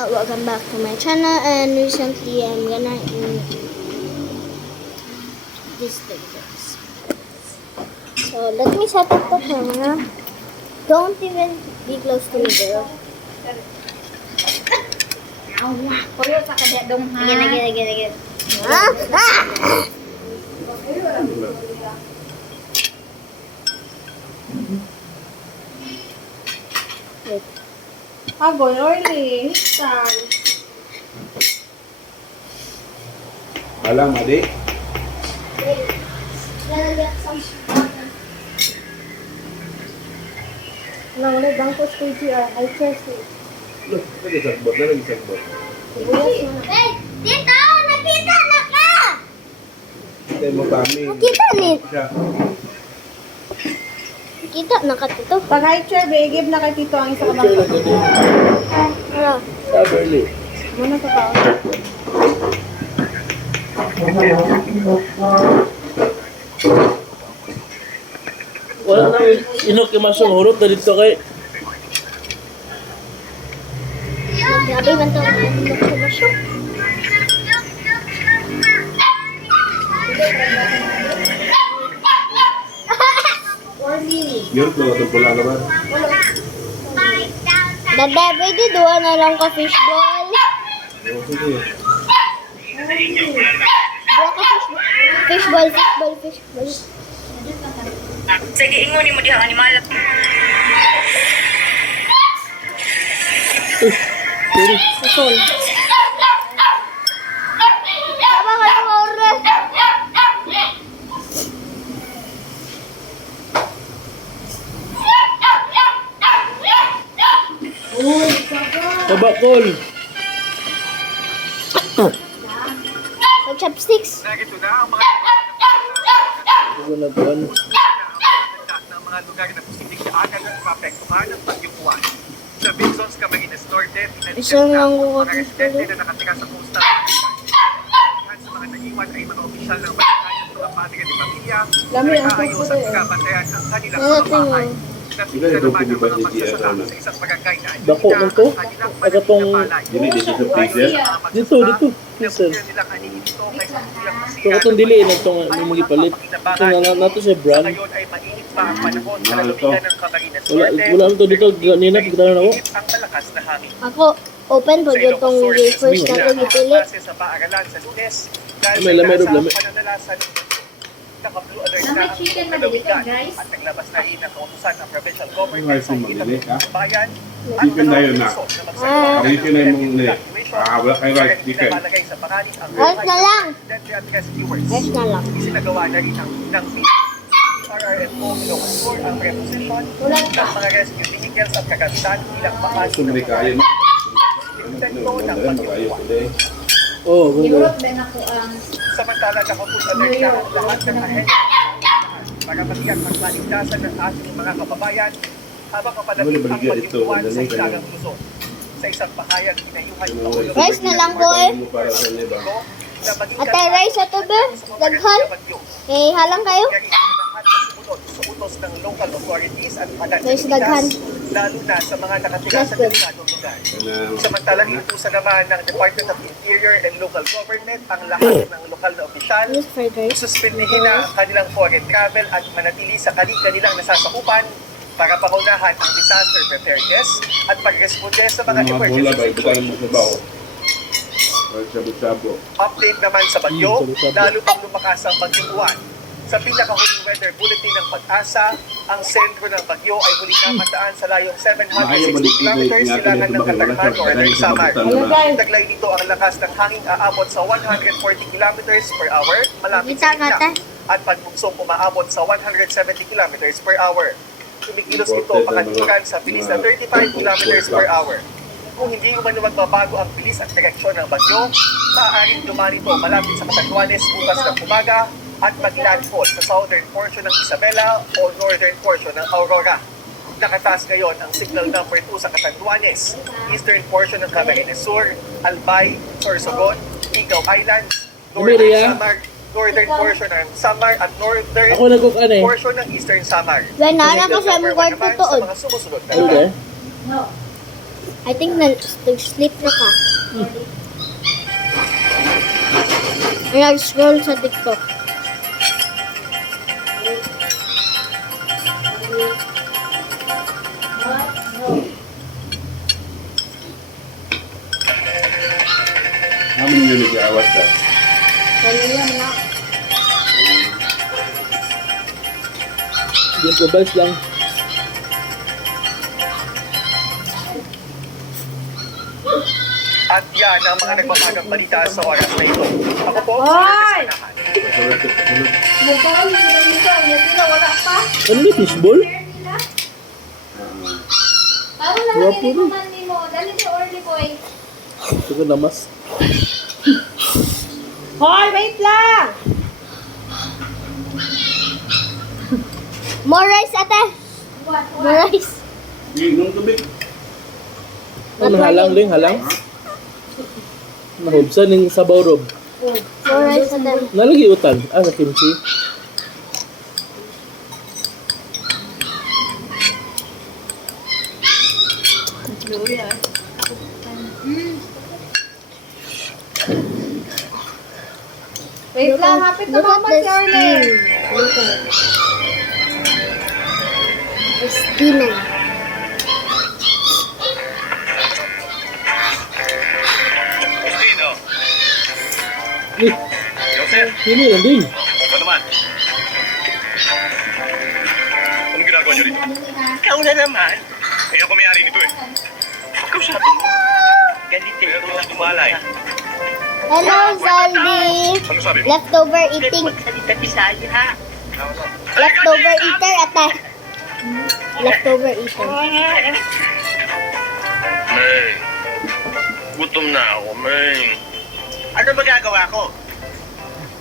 Welcome back to my channel, and recently I'm gonna eat this thing. So let me set up the camera. Don't even be close to me, girl. Kuya sa kadadong ha. Again. Ah! Wait. Agoy, oily. Sorry. Alam, adik. Lang ulit, bangko stage I trust it. Loh, nag-isagbot na, nag-isagbot. Hey, dito! Nakita na ka! Hindi mo kami. Nakita ni. Siya. Nakita na ka dito. Pag high chair, give na kay Tito ang isa ka Picture bangko. lang ganun. Ano? Saberly. Muna sa tao. Wala na inok yung masong hurot na dito kay Grabe man ito. Ano siya? Yun, mga tungkula naman. Dada, pwede duwa na lang ka fishball. Oo, sige. Duwa ka fishball. Fishball. Sige, ingunin mo diha animal. Sasol. Tama ka ng oras. tabakol. Mag-chopsticks. Narito na ang mga Ito na buwan. ng mga lugar na posibleng daanan at maapektuhan ng Bagyong Juan. Sa Bixons, Camarines Norte, Isang lang ko mga residente na nakatira sa coastal area. Sa mga naiwan ay mga opisyal ng barangay at mga padre ni pamilya na Lami ang nag-aayos puso at eh. nagkabantayan ang kanilang Ano mga bahay. tingin? Napita naman ang mga magsasaka sa isang barangay na Dako man to. Agapong Dili, dito sa freezer. dito. Sir. Ito katong dili na itong may magipalit. Ito na nato siya brand. Ngayon ay mainit pa ang panahon sa Mahal to. lalawigan ng Camarines Wala Norte. wala to dito ganina pagdala na ako. Ang malakas na hangin. Ako, open po yung itong first na ito gipili. Sa paaralan sa Lunes, May lamay ro, lamay. pananalasan naka-blue alert na Lamay ang chicken buong madali ka, lalawigan guys. at naglabas na rin ng kautusan ng provincial Yung government iPhone sa madali, ha? bayan at Chicken na yun, ha? Chicken na yung mga wala kayo rice chicken. Malagay sa pangalit ang Rice na lang. Identity at rescuers. Rice na lang. Isinagawa na rin ng RRMO Ilocos ang reposition Ulan ng ka. mga rescue vehicles at kagamitan bilang bahagi Gusto mo rin kaya, no? Epekto ng Magandang Bagyong mag-ayos Juan. today. Oh, gundo. Iurot din ako ang Samantala, nakapull alert na ang lahat ng ahensya para matiyak ang kaligtasan ng ating mga kababayan habang kapalapit ang pagkipuan sa Hilagang Luzon. Sa isang pahayag, pinayuhan yung Pangulo Rice na lang po eh. Ano para sa inyo ba? na maging Atay rice ato ba? Daghan? Eh, halang kayo? lahat na sumunod sa utos ng local authorities at halat Rice daghan. lalo na sa mga nakatira sa That's good. delikadong lugar. Kanang- Samantalang inutusan naman ng Department of Interior and Local Government ang lahat ng lokal na opisyal This fried rice. suspindihin na ang kanilang foreign travel at manatili sa kanilang nasasakupan para pangunahan ang disaster preparedness at pagresponde sa mga Mga bola emergency ba? Ito tayo situations. mo sa bao. Sabo-sabo. Update naman sa bagyo, sabi-sabi. lalo pang lumakas ang Bagyong Juan. Sa pinakahuling weather bulletin ng Pag-asa, ang sentro ng bagyo ay huling namataan sa layong 760 kilometers silangan ng Katarman, Northern Samar. Taglay nito ang lakas ng hangin aabot sa 140 kilometers per hour malapit sa Kita kata. gitna at pagbugsong umaabot sa 170 kilometers per hour. Kumikilos ito pakatikan sa bilis na 35 kilometers per hour. Kung hindi umano magbabago ang bilis at direksyon ng bagyo, maaaring dumani ito malapit sa Catanduanes bukas ng umaga at mag-landfall sa southern portion ng Isabela o northern portion ng Aurora. Nakataas ngayon ang signal number 2 sa Catanduanes, eastern portion ng Camarines Sur, Albay, Sorsogon, Ikaw Islands, northern Emilia? Samar, northern portion ng Samar at northern Ako nagkukan eh. portion ng eastern Samar. Wala na ako sa Number among one kwarto naman tuod. sa mga sumusunod na Okay. lugar. no. I think nag-sleep na ka. Ay, nag-scroll sa TikTok. Namin yun nag-aawat ka. Improvise lang. At yan ang mga nagbabagang balita sa oras na ito. Ako po, Hoy! Pasalat ka, pasalat. Nagkaroon nila nito. Yan sila, wala pa. Ano ba, fishball? Parang Guwapo rin. mo. Dali si Orly boy. Ito ko namas. Hoy, wait lang! More rice, ate. More rice. Inom tubig. Ano, halang rin, halang? Nahubsa ng sabaw rob. More rice, ate. Nalagi utan. Ah, sa kimchi. Wait lang, hapit na Look at mama the si Orly. steam. Look at it. It's steaming. Justino, Eh, Joseph, sino yan din? ano naman? Anong ginagawa niyo rito? Ikaw na naman. Eh, ako may-ari nito eh. Ikaw sabi mo. Ganito ito na tumalay. Hello, Zaldi. Ano sabi mo? Leftover eating. Magsalita Bisaya ha. Leftover eater, ate. Leftover eater. May, gutom na ako, May. Ano magagawa ko?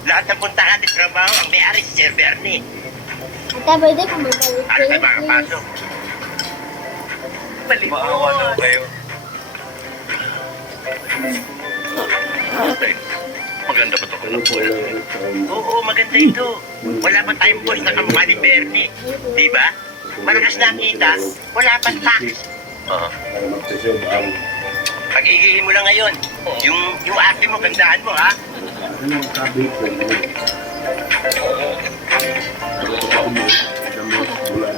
Lahat ng puntahan at trabaho ang may-ari si Sir Bernie. Ate, pwede ka mag-balik Ano tayo makapasok? Maawa na kayo. Maganda ba ito? Ano po lang? Oo, maganda ito. Wala pa tayong boss na kamukha ni Bernie. Di ba? Malakas na kita, wala pa tax. Para mag-sesyon ang Pag-igihin mo lang ngayon. Yung ate mo, gandaan mo ha. ano ang sabi ko? Ano ang sabi mo? Dami, bulan.